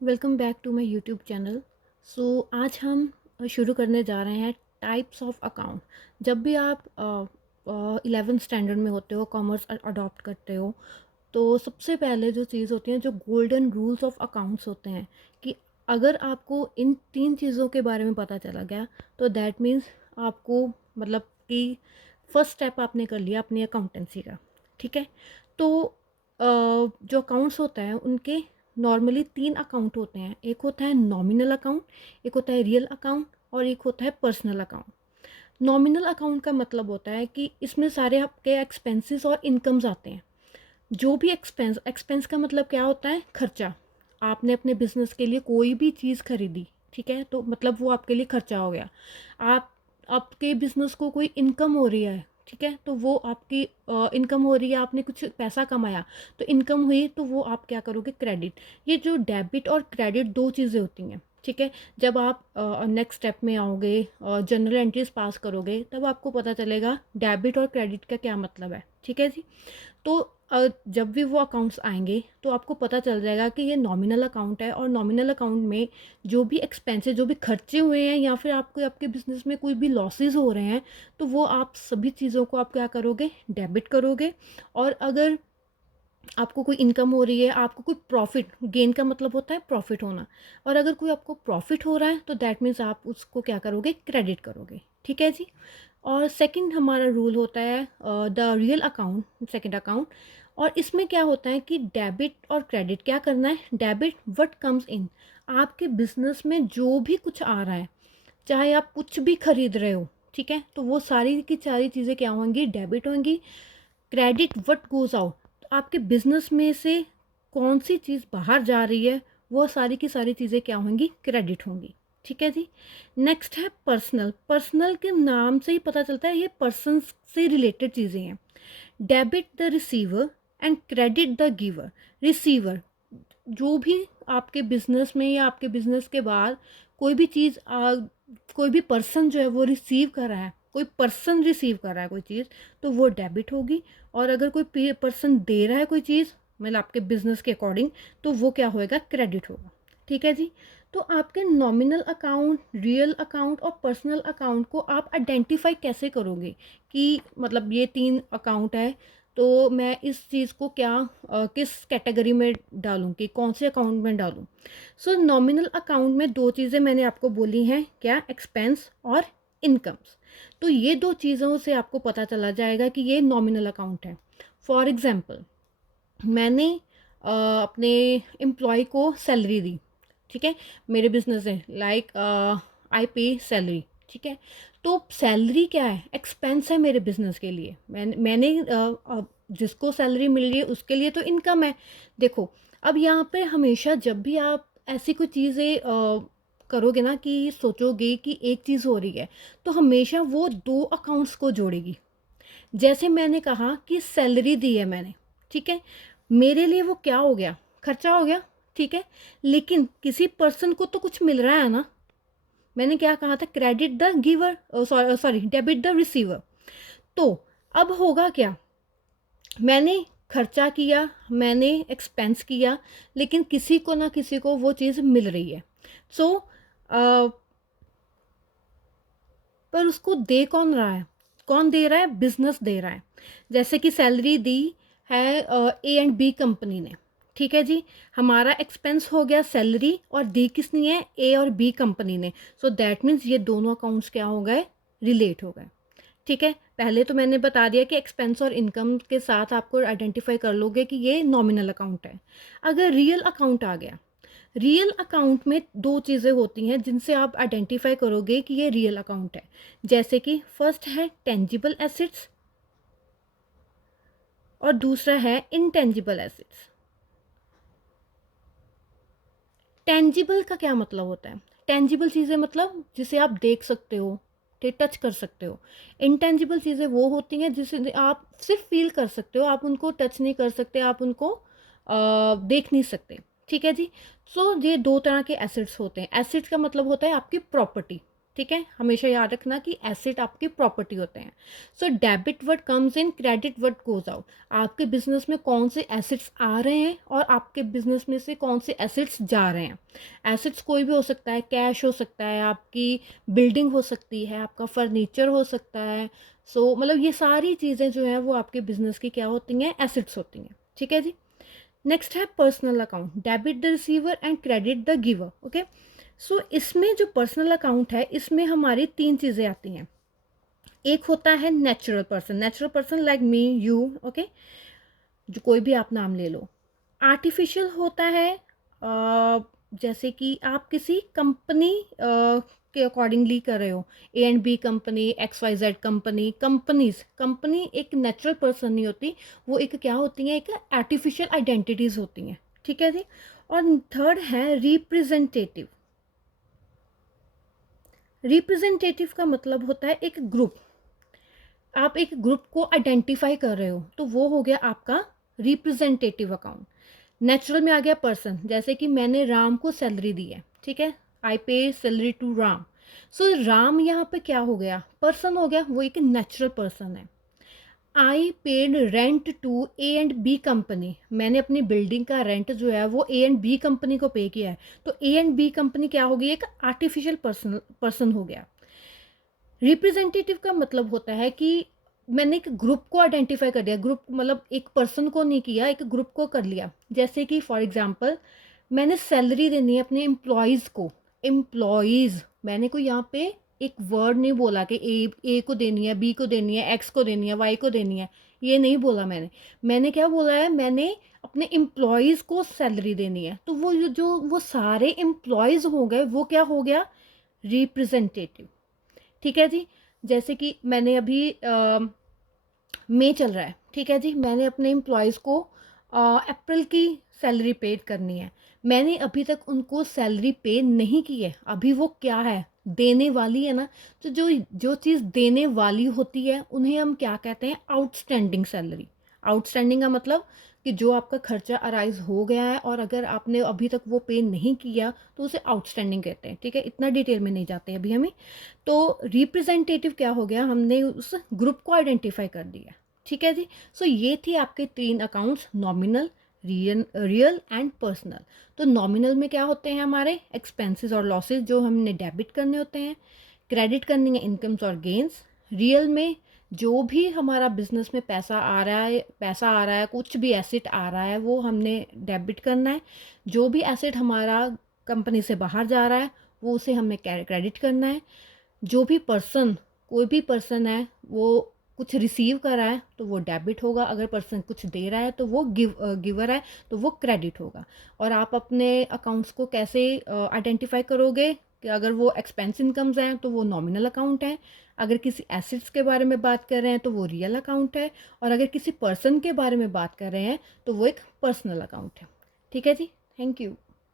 Welcome back to my YouTube channel. So आज हम शुरू करने जा रहे हैं टाइप्स ऑफ अकाउंट। जब भी आप 11th स्टैंडर्ड में होते हो, कॉमर्स अडॉप्ट करते हो, तो सबसे पहले जो चीज़ होती है, जो गोल्डन रूल्स ऑफ अकाउंट्स होते हैं, कि अगर आपको इन तीन चीज़ों के बारे में पता चला गया तो दैट मीन्स आपको, मतलब कि फर्स्ट स्टेप आपने कर लिया अपनी अकाउंटेंसी का। ठीक है। तो जो अकाउंट्स होता है उनके नॉर्मली तीन अकाउंट होते हैं। एक होता है नॉमिनल अकाउंट, एक होता है रियल अकाउंट, और एक होता है पर्सनल अकाउंट। नॉमिनल अकाउंट का मतलब होता है कि इसमें सारे आपके एक्सपेंसेस और इनकम्स आते हैं। जो भी एक्सपेंस एक्सपेंस का मतलब क्या होता है? खर्चा। आपने अपने बिजनेस के लिए कोई भी चीज़ खरीदी, ठीक है, तो मतलब वो आपके लिए खर्चा हो गया। आप आपके बिजनेस को कोई इनकम हो रही है, ठीक है, तो वो आपकी इनकम हो रही है, आपने कुछ पैसा कमाया तो इनकम हुई, तो वो आप क्या करोगे? क्रेडिट। ये जो डेबिट और क्रेडिट दो चीज़ें होती हैं, ठीक है। जब आप नेक्स्ट स्टेप में आओगे, जनरल एंट्रीज पास करोगे, तब आपको पता चलेगा डेबिट और क्रेडिट का क्या मतलब है। ठीक है जी। तो जब भी वो अकाउंट्स आएंगे तो आपको पता चल जाएगा कि ये नॉमिनल अकाउंट है, और नॉमिनल अकाउंट में जो भी एक्सपेंसेस, जो भी खर्चे हुए हैं, या फिर आपको आपके बिजनेस में कोई भी लॉसेस हो रहे हैं, तो वो आप सभी चीज़ों को आप क्या करोगे? डेबिट करोगे। और अगर आपको कोई इनकम हो रही है, आपको कोई प्रॉफिट, गेन का मतलब होता है प्रॉफिट होना, और अगर कोई आपको प्रॉफिट हो रहा है तो दैट मीन्स आप उसको क्या करोगे? क्रेडिट करोगे। ठीक है जी। और सेकंड हमारा रूल होता है the real account, second account. और इसमें क्या होता है कि डेबिट और क्रेडिट क्या करना है? डेबिट व्हाट कम्स इन, आपके बिजनेस में जो भी कुछ आ रहा है, चाहे आप कुछ भी खरीद रहे हो, ठीक है, तो वो सारी की सारी चीज़ें क्या होंगी? डेबिट होंगी। क्रेडिट व्हाट गोज़ आउट, तो आपके बिजनेस में से कौन सी चीज़ बाहर जा रही है, वो सारी की सारी चीज़ें क्या होंगी? क्रेडिट होंगी। ठीक है जी। नेक्स्ट है पर्सनल। पर्सनल के नाम से ही पता चलता है ये पर्सन से रिलेटेड चीज़ें हैं। Debit the receiver and credit the giver. Receiver, जो भी आपके बिजनेस में या आपके बिजनेस के बाद कोई भी चीज़ कोई भी पर्सन जो है वो रिसीव कर रहा है, कोई पर्सन रिसीव कर रहा है कोई चीज़, तो वो डेबिट होगी। और अगर कोई पर्सन दे रहा है कोई चीज़, मतलब आपके बिजनेस के अकॉर्डिंग, तो वो क्या होएगा? क्रेडिट होगा। ठीक है जी। तो आपके नॉमिनल अकाउंट, रियल अकाउंट और पर्सनल अकाउंट को आप आइडेंटिफाई कैसे करोगे कि मतलब ये तीन अकाउंट है, तो मैं इस चीज़ को क्या किस कैटेगरी में डालूँ, कि कौन से अकाउंट में डालूँ? सो नॉमिनल अकाउंट में दो चीज़ें मैंने आपको बोली हैं, क्या? एक्सपेंस और इनकम्स। तो ये दो चीज़ों से आपको पता चला जाएगा कि ये नॉमिनल अकाउंट है। फॉर एग्जांपल, मैंने अपने एम्प्लॉय को सैलरी दी, ठीक है, मेरे बिजनेस है, लाइक आई पे सैलरी, ठीक है। तो सैलरी क्या है? एक्सपेंस है मेरे बिजनेस के लिए। मैंने जिसको सैलरी मिल रही है उसके लिए तो इनकम है। देखो, अब यहाँ पे हमेशा जब भी आप ऐसी कोई चीज़ें करोगे ना, कि सोचोगे कि एक चीज़ हो रही है, तो हमेशा वो दो अकाउंट्स को जोड़ेगी। जैसे मैंने कहा कि सैलरी दी है मैंने, ठीक है, मेरे लिए वो क्या हो गया? खर्चा हो गया, ठीक है। लेकिन किसी पर्सन को तो कुछ मिल रहा है ना। मैंने क्या कहा था? Credit the giver, sorry, debit the receiver. तो अब होगा क्या? मैंने खर्चा किया, मैंने एक्सपेंस किया, लेकिन किसी को ना किसी को वो चीज़ मिल रही है। सो पर उसको दे कौन रहा है? कौन दे रहा है? बिजनेस दे रहा है। जैसे कि सैलरी दी है ए एंड बी कंपनी ने, ठीक है जी। हमारा एक्सपेंस हो गया सैलरी, और दी किसने है? ए और बी कंपनी ने। सो दैट मीन्स ये दोनों अकाउंट्स क्या हो गए? रिलेट हो गए। ठीक है। पहले तो मैंने बता दिया कि एक्सपेंस और इनकम के साथ आपको आइडेंटिफाई कर लोगे कि ये नॉमिनल अकाउंट है। अगर रियल अकाउंट आ गया, रियल अकाउंट में दो चीज़ें होती हैं जिनसे आप आइडेंटिफाई करोगे कि ये रियल अकाउंट है। जैसे कि फर्स्ट है टेंजिबल एसेट्स, और दूसरा है इनटेंजिबल एसेट्स। टेंजिबल का क्या मतलब होता है? टेंजिबल चीज़ें मतलब जिसे आप देख सकते हो, टच कर सकते हो। इनटेंजिबल चीज़ें वो होती हैं जिसे आप सिर्फ फील कर सकते हो, आप उनको टच नहीं कर सकते, आप उनको देख नहीं सकते। ठीक है जी। सो ये दो तरह के एसेट्स होते हैं। एसेट्स का मतलब होता है आपकी प्रॉपर्टी, ठीक है, हमेशा याद रखना कि एसेट आपकी प्रॉपर्टी होते हैं। So debit word comes in, credit word goes out. आपके बिजनेस में कौन से एसेट्स आ रहे हैं और आपके बिजनेस में से कौन से एसेट्स जा रहे हैं। एसेट्स कोई भी हो सकता है, कैश हो सकता है, आपकी बिल्डिंग हो सकती है, आपका फर्नीचर हो सकता है। मतलब ये सारी चीज़ें जो हैं वो आपके बिजनेस की क्या होती हैं, एसेट्स होती हैं। ठीक है जी। नेक्स्ट है personal account, debit the receiver and credit the giver. Okay, so इसमें जो पर्सनल अकाउंट है इसमें हमारी तीन चीज़ें आती हैं। एक होता है natural person like me you, okay, जो कोई भी आप नाम ले लो। आर्टिफिशियल होता है जैसे कि आप किसी कंपनी के अकॉर्डिंगली कर रहे हो, A and B company, X Y Z company. Company एक नेचुरल पर्सन नहीं होती, वो एक क्या होती हैं, एक आर्टिफिशियल आइडेंटिटीज होती हैं। ठीक है जी। और थर्ड है रिप्रेजेंटेटिव। रिप्रेजेंटेटिव का मतलब होता है एक ग्रुप, आप एक ग्रुप को आइडेंटिफाई कर रहे हो, तो वो हो गया आपका रिप्रेजेंटेटिव अकाउंट। नेचुरल में आ गया पर्सन, जैसे कि मैंने राम को सैलरी दी है, ठीक है, आई पे सैलरी टू राम। सो राम यहाँ पे क्या हो गया, पर्सन हो गया, वो एक नेचुरल पर्सन है। I paid rent to A and B company, मैंने अपनी बिल्डिंग का रेंट जो है वो ए एंड बी कंपनी को पे किया है, तो ए एंड बी कंपनी क्या होगी, एक आर्टिफिशियल पर्सन हो गया। रिप्रेजेंटेटिव का मतलब होता है कि मैंने एक ग्रुप को आइडेंटिफाई कर दिया, ग्रुप मतलब एक पर्सन को नहीं किया, एक ग्रुप को कर लिया। जैसे कि फॉर एग्जांपल मैंने सैलरी देनी है अपने एम्प्लॉयज़ को, एम्प्लॉयज़, मैंने कोई यहाँ पे एक वर्ड नहीं बोला कि ए को देनी है, बी को देनी है, एक्स को देनी है, वाई को देनी है, ये नहीं बोला मैंने क्या बोला है, मैंने अपने एम्प्लॉयज़ को सैलरी देनी है। तो वो सारे एम्प्लॉयज़ हो गए, वो क्या हो गया, रिप्रेजेंटेटिव। ठीक है जी। जैसे कि मैंने अभी मई चल रहा है, ठीक है जी, मैंने अपने एम्प्लॉयज़ को अप्रैल की सैलरी पेड करनी है, मैंने अभी तक उनको सैलरी पे नहीं की है, अभी वो क्या है, देने वाली है ना। तो जो जो चीज़ देने वाली होती है उन्हें हम क्या कहते हैं, आउटस्टैंडिंग सैलरी। आउटस्टैंडिंग का मतलब कि जो आपका खर्चा अराइज हो गया है और अगर आपने अभी तक वो पे नहीं किया तो उसे आउटस्टैंडिंग कहते हैं। ठीक है, इतना डिटेल में नहीं जाते अभी हमें। तो रिप्रेजेंटेटिव क्या हो गया, हमने उस ग्रुप को आइडेंटिफाई कर दिया। ठीक है जी। सो ये थी आपके तीन accounts, nominal, real and personal. तो नॉमिनल में क्या होते हैं, हमारे एक्सपेंसेस और लॉसेस जो हमने डेबिट करने होते हैं, क्रेडिट करनी है इनकम्स और गेंस। रियल में जो भी हमारा बिजनेस में पैसा आ रहा है, कुछ भी एसेट आ रहा है वो हमने डेबिट करना है। जो भी एसेट हमारा कंपनी से बाहर जा रहा है वो उसे हमें क्रेडिट करना है। जो भी पर्सन, कोई भी पर्सन है वो कुछ रिसीव कर रहा है तो वो डेबिट होगा, अगर पर्सन कुछ दे रहा है तो वो गिवर है तो वो क्रेडिट होगा। और आप अपने अकाउंट्स को कैसे आइडेंटिफाई करोगे कि अगर वो एक्सपेंस इनकम्स हैं तो वो नॉमिनल अकाउंट है, अगर किसी एसेट्स के बारे में बात कर रहे हैं तो वो रियल अकाउंट है, और अगर किसी पर्सन के बारे में बात कर रहे हैं तो वो एक पर्सनल अकाउंट है। ठीक है जी, थैंक यू।